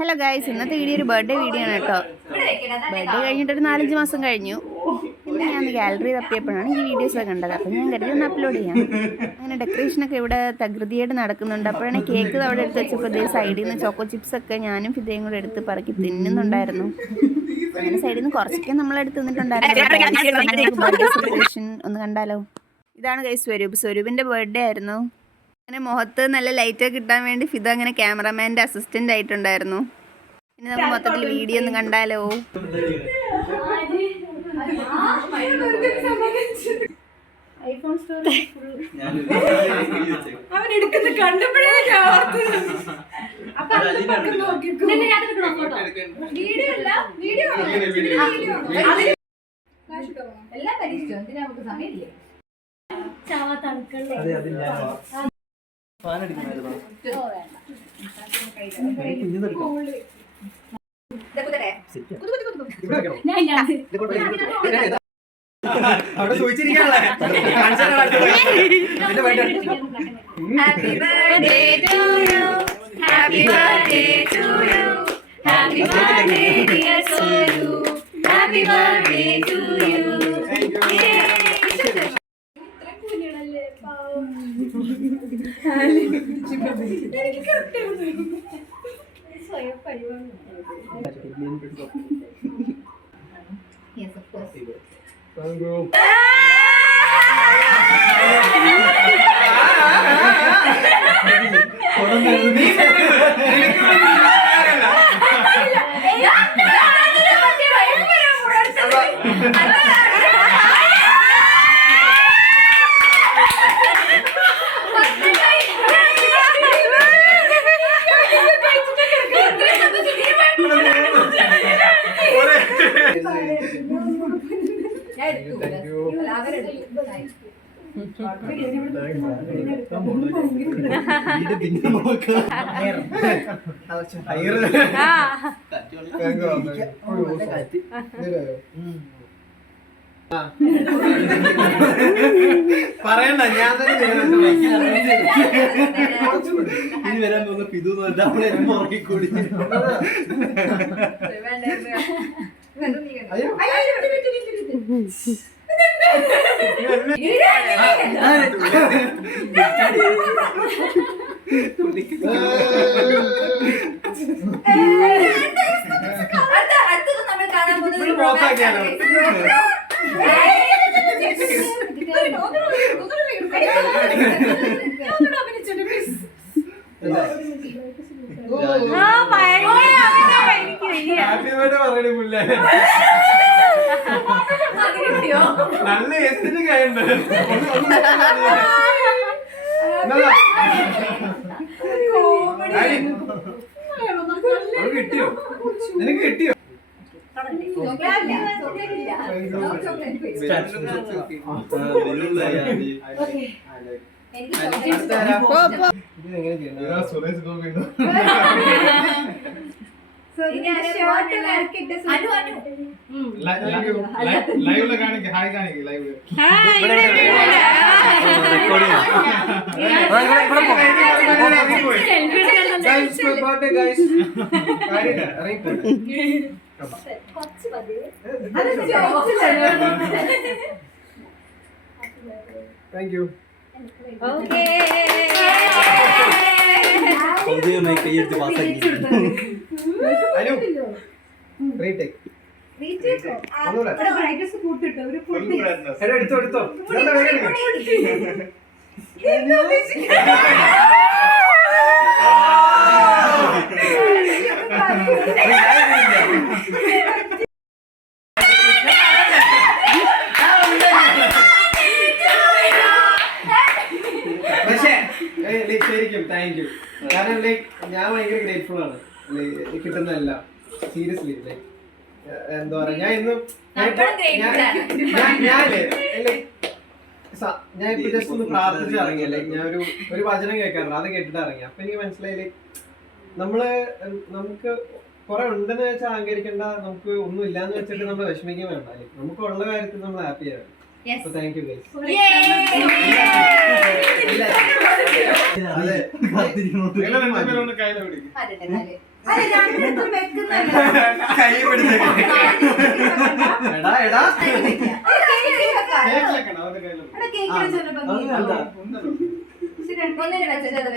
Hello guys, ഇന്നത്തെ video ഒരു birthday video ആണ് കേട്ടോ. ബർത്ത്ഡേ കഴിഞ്ഞിട്ടൊരു 4-5 മാസം കഴിഞ്ഞു. പിന്നെ ഞാൻ ഗാലറി തപ്പിയപ്പോഴാണ് ഈ വീഡിയോസൊക്കെ കണ്ടത്. അപ്പോൾ ഞാൻ കരുതി ഒന്ന് അപ്ലോഡ് ചെയ്യാം. അങ്ങനെ ഡെക്കറേഷനൊക്കെ ഇവിടെ തകൃതിയായിട്ട് നടക്കുന്നുണ്ട്. അപ്പോഴാണ് കേക്ക് അവിടെ എടുത്ത് വെച്ചപ്പോൾ ഇതേ സൈഡിൽ നിന്ന് ചോക്കോ ചിപ്സൊക്കെ ഞാനും ഫിദയും കൂടെ എടുത്ത് പറക്കി തിന്നുന്നുണ്ടായിരുന്നു. അങ്ങനെ സൈഡിൽ നിന്ന് കുറച്ചൊക്കെ നമ്മളെടുത്ത് തിന്നിട്ടുണ്ടായിരുന്നു. ബർത്ത്ഡേ സെലിബ്രേഷൻ ഒന്ന് കണ്ടാലോ. ഇതാണ് ഗൈസ് സ്വരൂപിൻ്റെ ബർത്ത്ഡേ ആയിരുന്നു. അങ്ങനെ മുഖത്ത് നല്ല ലൈറ്റൊക്കെ കിട്ടാൻ വേണ്ടി ഫിദ അങ്ങനെ ക്യാമറമാൻ്റെ അസിസ്റ്റൻ്റ് ആയിട്ടുണ്ടായിരുന്നു. ഇനി നമുക്ക് മൊത്തത്തിൽ വീഡിയോ ഒന്ന് കണ്ടാലോ. എല്ലാം പരീക്ഷിച്ചു. എന്തിനാ നമുക്ക് സമയമില്ല. അവിടെ ചോദിച്ചിരിക്കാനുള്ള Happy birthday to you, happy birthday to you, happy birthday dear Soru, happy birthday to you. Yes, of course. Thank you. പറയണ്ട, ഞാൻ തന്നെ ഇനി വരാൻ പോകുന്ന പിതു ഉറങ്ങിക്കൂടി. നല്ല എത്തിന് കഴിയുണ്ട്. കിട്ടിയോ? നിനക്ക് കിട്ടിയോ? ലൈവ് കാണിക്ക്, ഹായ് കാണിക്ക് ലൈവ്. Thank you. എടുത്തോ ശരിക്കും താങ്ക് യു. കാരണം ഞാൻ ഭയങ്കര ഗ്രേറ്റ്ഫുൾ ആണ് കിട്ടുന്നതല്ല. സീരിയസ്ലി എന്താ പറയാ, ഞാൻ ഇന്നും ഞാൻ ഇപ്പൊ ജസ്റ്റ് ഒന്ന് പ്രാർത്ഥിച്ച് ഇറങ്ങിയ ഞാൻ ഒരു വചനം കേൾക്കാറുണ്ട്. അത് കേട്ടിട്ട് ഇറങ്ങി. അപ്പൊ എനിക്ക് മനസ്സിലായില്ലേ, നമുക്ക് കുറെ ഉണ്ടെന്ന് വെച്ചാൽ അഹങ്കരിക്കേണ്ട, നമുക്ക് ഒന്നും ഇല്ലാന്ന് വെച്ചിട്ട് നമ്മൾ വിഷമിക്കാൻ വേണ്ട. നമുക്ക് ഉള്ള കാര്യത്തിൽ നമ്മൾ ഹാപ്പിയാണ്. So thank you guys. അതെ അല്ല, രണ്ടിടത്തും വെക്കുന്നതല്ല. കൈ പിടിച്ചേക്കാം. എടാ എടാ കേക്ക് വെക്കാം. കേക്ക് വെക്കണം, അവന്റെ കയ്യില്. അവിടെ കേക്ക് വെച്ചോണ്ട് ഭംഗിയില്ല. അല്ല, ഉണ്ടല്ലോ. ഒന്നിന് വെച്ചിട്ട്